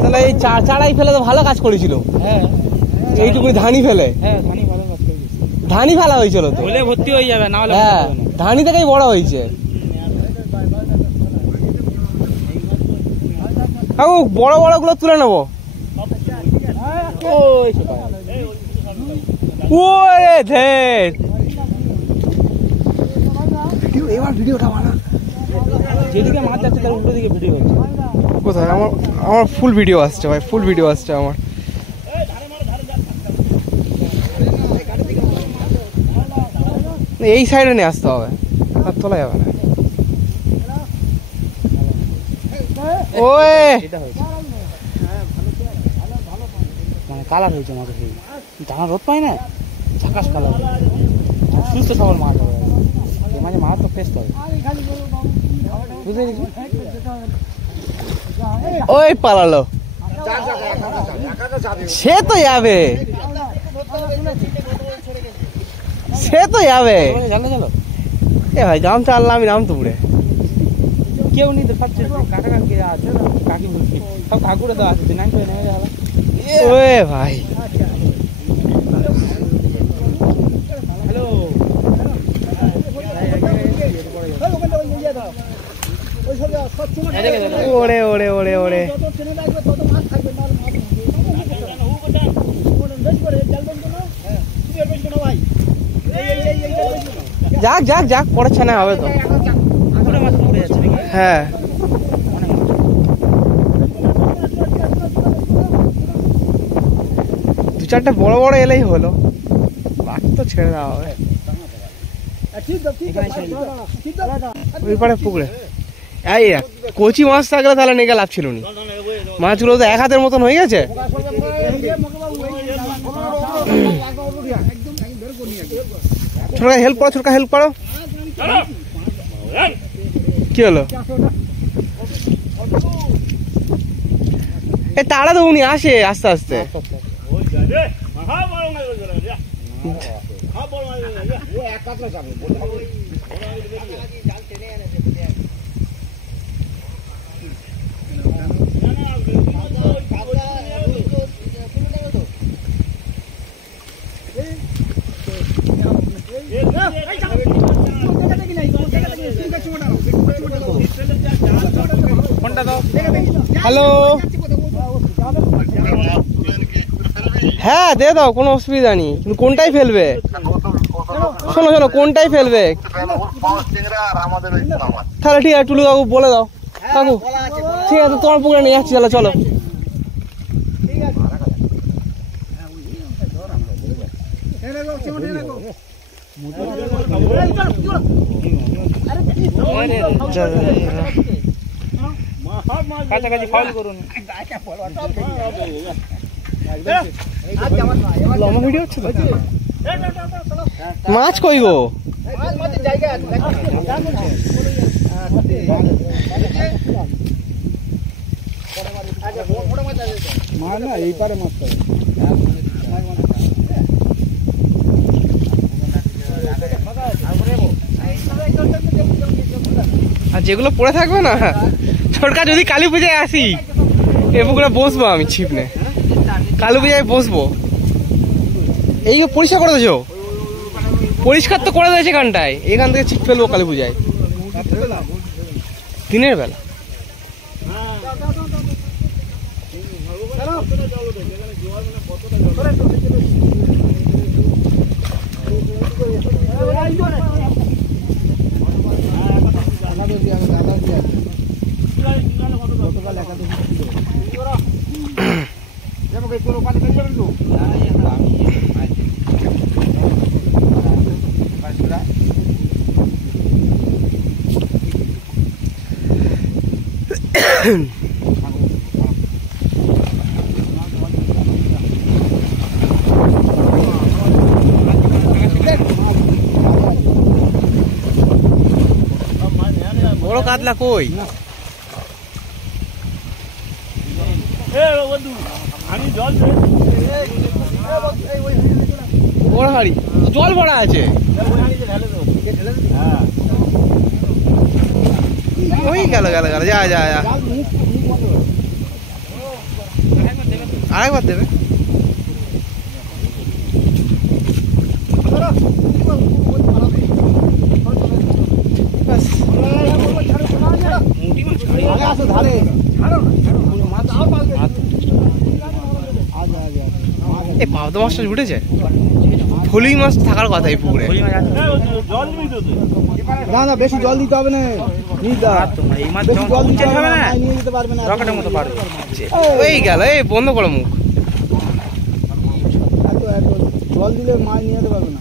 তাহলে এই চারাই ফেলে তো ভালো কাজ করেছিল। হ্যাঁ এইটুকুনি ধানি ফেলে। হ্যাঁ ধানি ভালো কাজ করেছে। ধানি ফেলা হয়েছিল তো, হলে ভর্তি হয়ে যাবে, না হলে হ্যাঁ ধানি থেকেই বড় হয়েছে। বড় বড় গুলো তুলে নেবো। এবার ভিডিওটা বানা, যেদিকে মাছ যাচ্ছে তার উল্টো দিকে ভিডিও হচ্ছে। কোথায়? আমার ফুল ভিডিও আসছে ভাই, ফুল ভিডিও আসছে আমার। এই সাইডে নিয়ে আসতে হবে, আর তোলা যাবে না। ওই মানে কালার হয়েছে মাছ, টানা রোদ পায় না, ঝাকাস কালার, সুস্থ সবল মাছ হবে। মাঝে মাছ তো ফ্রেশ হবে, বুঝতে পেরেছি। ওই পালালো, সে তো যাবে, সে তো যাবে। জানো জানো এ ভাই গাম চাললাম, আমি নাম তো উড়ে কেউ নেই তো, সব কাকা কাকি আছে, কাকি বলছি সব কাকুরে তো আছে, নাইন করে নেমে গেল। ওয়ে ভাই হ্যালো, ওরে ওরে ওরে ওরে, যাক যাক যাক, পড়েছে না হবে তো। হ্যাঁ দু চারটে বড় বড় এলেই হলো, বাকি তো ছেড়ে দেওয়া হবে। ওই পারে পুকুরে এই কচি মাছ থাকলে তাহলে নেগে লাভ ছিল না। মাছগুলো তো এক হাতের মতন হয়ে গেছে। ছোটকা হেল্প করো, ছোটকা হেল্প করো। কি হলো? এ তাড়া তো উনি আসে আস্তে আস্তে। হ্যালো, হ্যাঁ দিয়ে দাও, কোনো অসুবিধা নেই, কিন্তু কোনটাই ফেলবে? শোনো শোনো, কোনটাই ফেলবে? তাহলে ঠিক আছে, টুলু কাকু বলে দাও। কাকু ঠিক আছে, তোমার পুকুরে নিয়ে যাচ্ছি, তাহলে চলো। কাছাকাছি ফাউল করুন। ভিডিও হচ্ছে তো। মাছ কই গো? মাছ না এই পারে মাছ পাবে। আর যেগুলো পড়ে থাকবে না, ছোটকা যদি কালী পূজায় আসি এ পুকুরে বসবো আমি, ছিপনে কালী পূজায় বসবো। এই পরিষ্কার করে দিয়েছো? পরিষ্কার তো করে দিয়েছে এখানটায়, এখান থেকে ছিপ ফেলবো কালী পূজায় দিনের বেলা। বড় কাতলা কই? বড় হাড়ি জল ভরা আছে। ওই গেল গেল গেল, যা যা যা, আরেকবার দেবে। ব্যাস। এই পাবদা মাছটা উঠেছে, ফলি মাছ থাকার কথা এই পুকুরে। না না, বেশি জল দিতে হবে না, এই মাছ জল দিতে হবে না, নিয়ে যেতে পারবে না, রকেটের মতো পারবে। ওই গেল, এই বন্ধ করো মুখ। জল দিলে মাছ নিয়ে যেতে পারবে না।